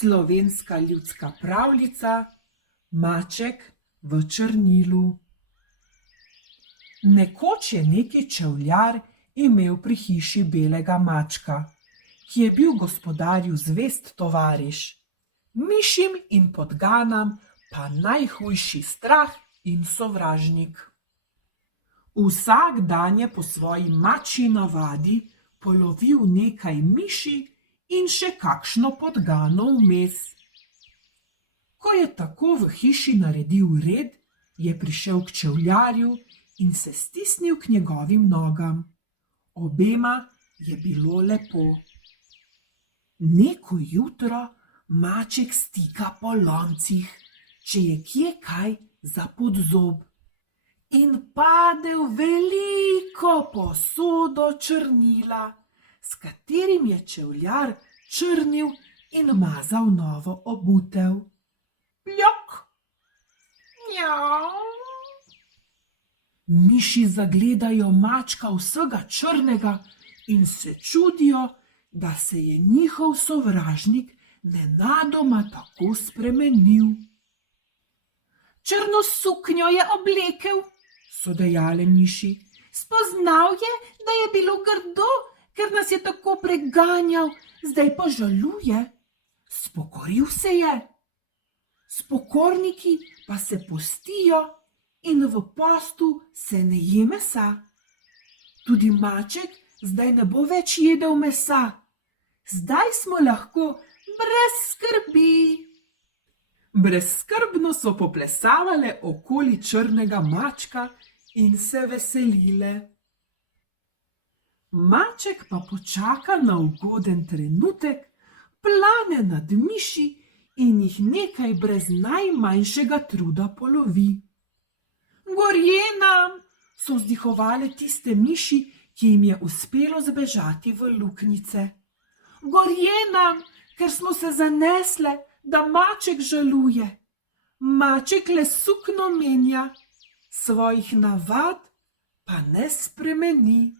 Slovenska ljudska pravljica Maček v črnilu. Nekoč je neki čevljar imel pri hiši belega mačka, ki je bil gospodarju zvest tovariš, mišim in podganam pa najhujši strah in sovražnik. Vsak dan je po svoji mačji navadi polovil nekaj miši in še kakšno podgano vmes. Ko je tako v hiši naredil red, je prišel k čevljarju in se stisnil k njegovim nogam. Obema je bilo lepo. Neko jutro maček stika po loncih, če je kje kaj za podzob, in pade v veliko posodo črnila, s katerim je čevljar črnil in mazal novo obutev. Pljok! Mjau! Miši zagledajo mačka vsega črnega in se čudijo, da se je njihov sovražnik nenadoma tako spremenil. Črno suknjo je oblekel, so dejale miši. Spoznal je, da je bilo grdo, ker nas je tako preganjal, zdaj pa žaluje. Spokoril se je. Spokorniki pa se postijo in v postu se ne je mesa. Tudi maček zdaj ne bo več jedel mesa. Zdaj smo lahko brez skrbi. Brezskrbno so poplesavale okoli črnega mačka in se veselile. Maček pa počaka na ugoden trenutek, plane nad miši in jih nekaj brez najmanjšega truda polovi. Gorje nam, so vzdihovale tiste miši, ki jim je uspelo zbežati v luknjice. Gorje nam, ker smo se zanesle, da maček žaluje. Maček le sukno menja, svojih navad pa ne spremeni.